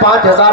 5,000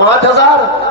5,000?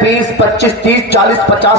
20, 25, 30, 40, 50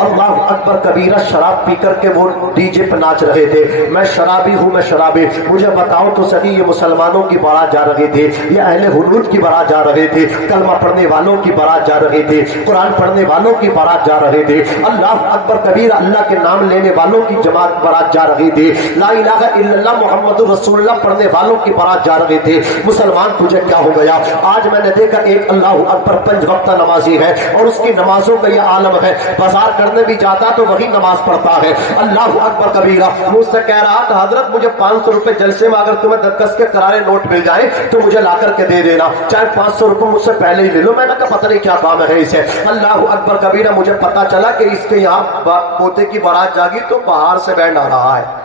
اللہ اکبر کبیرہ. شراب پی کر کے وہ ڈی جے پہ ناچ رہے تھے. میں شرابی ہوں, میں شرابی. مجھے بتاؤ تو صحیح, یہ مسلمانوں کی بارات جا رہی تھی, یہ اہل حدود کی بارات جا رہے تھے, کلمہ پڑھنے والوں کی بارات جا رہے تھے, قرآن پڑھنے والوں کی بارات جا رہے تھے, اللہ اکبر کبیرہ, اللہ کے نام لینے والوں کی جماعت بارات جا رہی تھی, لا الہ الا اللہ محمد رسول اللہ پڑھنے والوں کی بارات جا رہے تھے. مسلمان تجھے کیا ہو گیا؟ آج میں نے دیکھا ایک اللہ اکبر 5 وقتہ نمازی ہے اور اس کی نمازوں کا یہ عالم ہے, بازار کرنے بھی جاتا تو وہی نماز پڑھتا ہے. اللہ اکبر کبیرہ. مجھ سے کہہ رہا تھا حضرت مجھے 500 روپے جلسے میں اگر تمہیں دکس کے کرارے نوٹ مل جائیں تو مجھے لا کر کے دے دینا, چاہے 500 روپے مجھ سے پہلے ہی لے لو. میں نے کہا پتہ نہیں کیا کام ہے اسے. اللہ اکبر کبیرہ. مجھے پتا چلا کہ اس کے یہاں پوتے کی بارات جاگی تو باہر سے بینڈ آ رہا ہے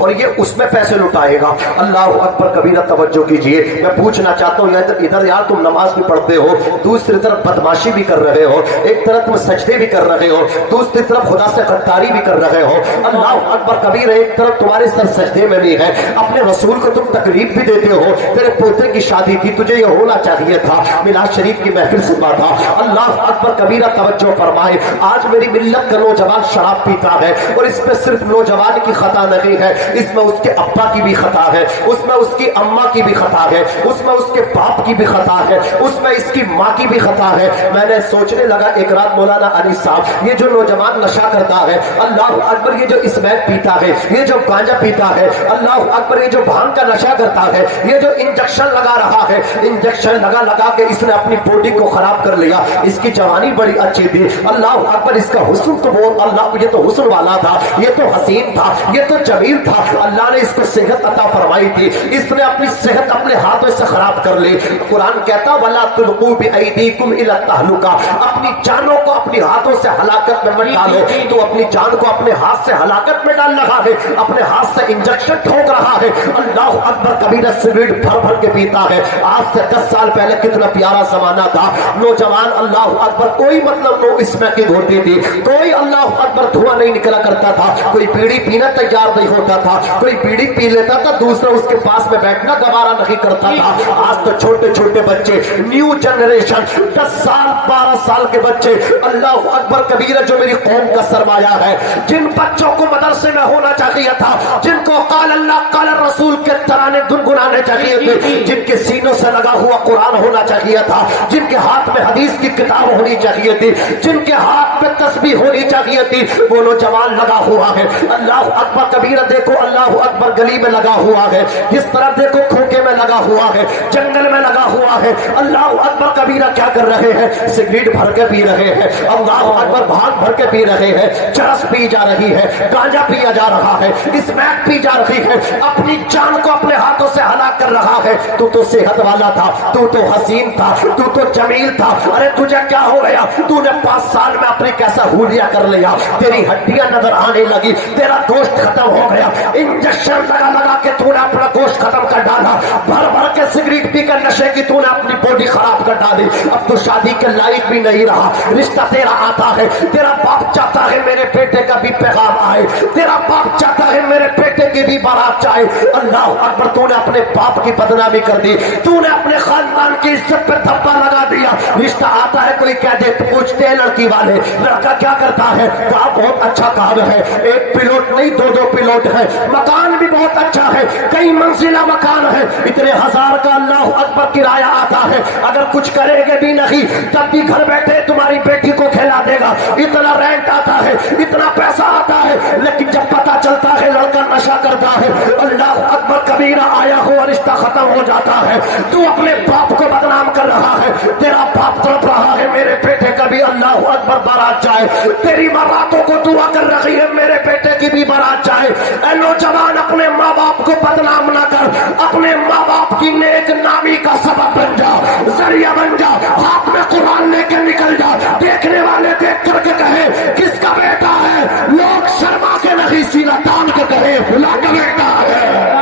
اور یہ اس میں پیسے لٹائے گا. اللہ اکبر کبیرہ. توجہ کیجئے, میں پوچھنا چاہتا ہوں ادھر یار تم نماز بھی پڑھتے ہو, دوسری طرف بدماشی بھی کر رہے ہو, ایک طرف تم سجدے بھی کر رہے ہو, دوسری طرف خدا سے غداری بھی کر رہے ہو. اللہ اکبر کبیرہ. ایک طرف تمہارے سر سجدے میں بھی ہے, اپنے رسول کو تم تکلیف بھی دیتے ہو. تیرے پوتے کی شادی تھی, تجھے یہ ہونا چاہیے تھا, میلاد شریف کی محفل سننا تھا. اللہ اکبر کبیرہ. توجہ فرمائے. آج میری ملت کا نوجوان شراب پیتا ہے اور اس پہ صرف نوجوان کی خطا نہیں ہے, اس میں اس کے ابا کی بھی خطا ہے, اس میں اس کی اماں کی بھی خطا ہے, اس میں اس کے باپ کی بھی خطا ہے, اس میں اس کی ماں کی بھی خطا ہے. میں نے سوچنے لگا ایک رات مولانا علی صاحب, یہ جو نوجوان نشہ کرتا ہے, اللہ اکبر, یہ جو اسمیک پیتا ہے, یہ جو گانجا پیتا ہے, اللہ اکبر, یہ جو بھانگ کا نشہ کرتا ہے, یہ جو انجیکشن لگا رہا ہے, انجیکشن لگا لگا کے اس نے اپنی باڈی کو خراب کر لیا. اس کی جوانی بڑی اچھی تھی, اللہ اکبر, اس کا حسن تو وہ, اللہ, یہ تو حسن والا تھا, یہ تو حسین تھا, یہ تو جمیل تھا, اللہ نے اس کو صحت عطا فرمائی تھی, اس نے اپنی صحت اپنے ہاتھوں سے خراب کر لی. قرآن کہتا وَلَا تُلْقُوا بِأَيْدِيكُمْ إِلَى التَّهْلُكَةِ, اپنی جانوں کو اپنی ہاتھوں سے ہلاکت میں مت ڈالو. تو اپنی جان کو اپنے ہاتھ سے ہلاکت میں ڈال رہا ہے, اپنے ہاتھ سے انجیکشن ٹھوک رہا ہے. اللہ اکبر کبیرہ. سگریٹ بھر بھر کے پیتا ہے. آج سے 10 سال پہلے کتنا پیارا زمانہ تھا, نوجوان, اللہ اکبر, کوئی مطلب نو اسمیکنگ ہوتی تھی, کوئی اللہ اکبر دھواں نہیں نکلا کرتا تھا, کوئی بیڑی پینا تیار نہیں ہوتا تھا, کوئی بیڑی پی لیتا تھا, دوسرا اس کے پاس میں بیٹھنا گوارا نہیں کرتا تھا. آج تو چھوٹے چھوٹے بچے, نیو جنریشن, 10 سال 12 سال کے بچے, اللہ اکبر کبیرہ, جو میری قوم کا سرمایہ ہے, جن بچوں کو مدرسے میں ہونا چاہیے تھا, جن کو قال اللہ قال رسول کے ترانے گنگنانے چاہیے تھے, جن کے سینوں سے لگا ہوا قرآن ہونا چاہیے تھا, جن کے ہاتھ میں حدیث کی کتاب ہونی چاہیے تھی, جن کے ہاتھ میں تسبیح ہونی چاہیے تھی, وہ نوجوان لگا ہوا ہے. اللہ اکبر کبیرہ. دیکھو اللہ اکبر, گلی میں لگا ہوا ہے, اس طرف دیکھو کھوکے میں لگا ہوا ہے, جنگل میں لگا ہوا ہے. اللہ اکبر کبیرہ. کیا کر رہے ہیں؟ سگریٹ بھر کے پی رہے ہیں, اللہ اکبر, بھانگ بھر کے پی رہے ہیں, چرس پی جا رہی ہے, گانجا پیا جا رہا ہے, اسمیک پی جا رہی ہے, اپنی جان کو اپنے ہاتھوں سے ہلاک کر رہا ہے. تو صحت والا تھا, تو حسین تھا, تو جمیل تھا, ارے تجھے کیا ہو گیا؟ تو نے 5 سال میں اپنی کیسا ہولیا کر لیا, تیری ہڈیاں نظر آنے لگی, تیرا گوشت ختم ہو گیا, انجیکشن لگا لگا کے تو نے اپنا گوشت ختم کر ڈالا, بھر بھر کے سگریٹ پی کر نشے کی تو نے اپنی باڈی خراب کر ڈالی. اب تو شادی کے لائق بھی نہیں رہا. رشتہ تیرا آتا ہے, تیرا باپ چاہتا ہے میرے بیٹے کا بھی پیغام آئے, تیرا باپ چاہتا ہے میرے بیٹے کی بھی بارات جائے. اللہ اکبر. تو نے اپنے باپ کی بدنامی کر دی, تو نے اپنے خاندان کی عزت پہ دھبا لگا دیا. رشتہ آتا ہے, کوئی کہہ دے, پوچھتے ہیں لڑکی والے لڑکا کیا کرتا ہے, کہا بہت اچھا کام ہے, 1 پلوٹ نہیں 2 پلوٹ ہے, مکان بھی بہت اچھا ہے, کئی منزلہ مکان ہے, اتنے 1000 کا اللہ اکبر کرایہ آتا ہے, اگر کچھ کرے گے بھی نہیں تب بھی گھر بیٹھے تمہاری بیٹی کو کھلا دے گا, اتنا رینٹ آتا ہے, اتنا پیسہ آتا ہے. لیکن جب پتا چلتا ہے لڑکا نشہ کرتا ہے, اللہ اکبر کبیرہ, آیا ہوا رشتہ ختم ہو جاتا ہے. تو اپنے باپ کو بدنام کر رہا ہے, تیرا باپ تڑپ رہا ہے میرے بیٹے کا بھی اللہ اکبر بارات جائے, تیری باراتوں کو دعا کر رہی ہے میرے بیٹے کی بھی بارات جائے. اے نوجوان, اپنے ماں باپ کو بدنام نہ کر, اپنے ماں باپ کی نیک نامی کا سبب بن جا, ذریعہ بن جا, ہاتھ میں قرآن لے کے نکل جا. دیکھنے والے دیکھ کر کے کہے کس کا بیٹا ہے, لوگ شرما کے نہیں سینہ تان کے کہے فلاں کا بیٹا ہے.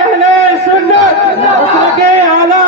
اہل سنت مسلک اعلیٰ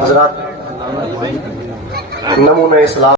حضرات نمونہ اسلام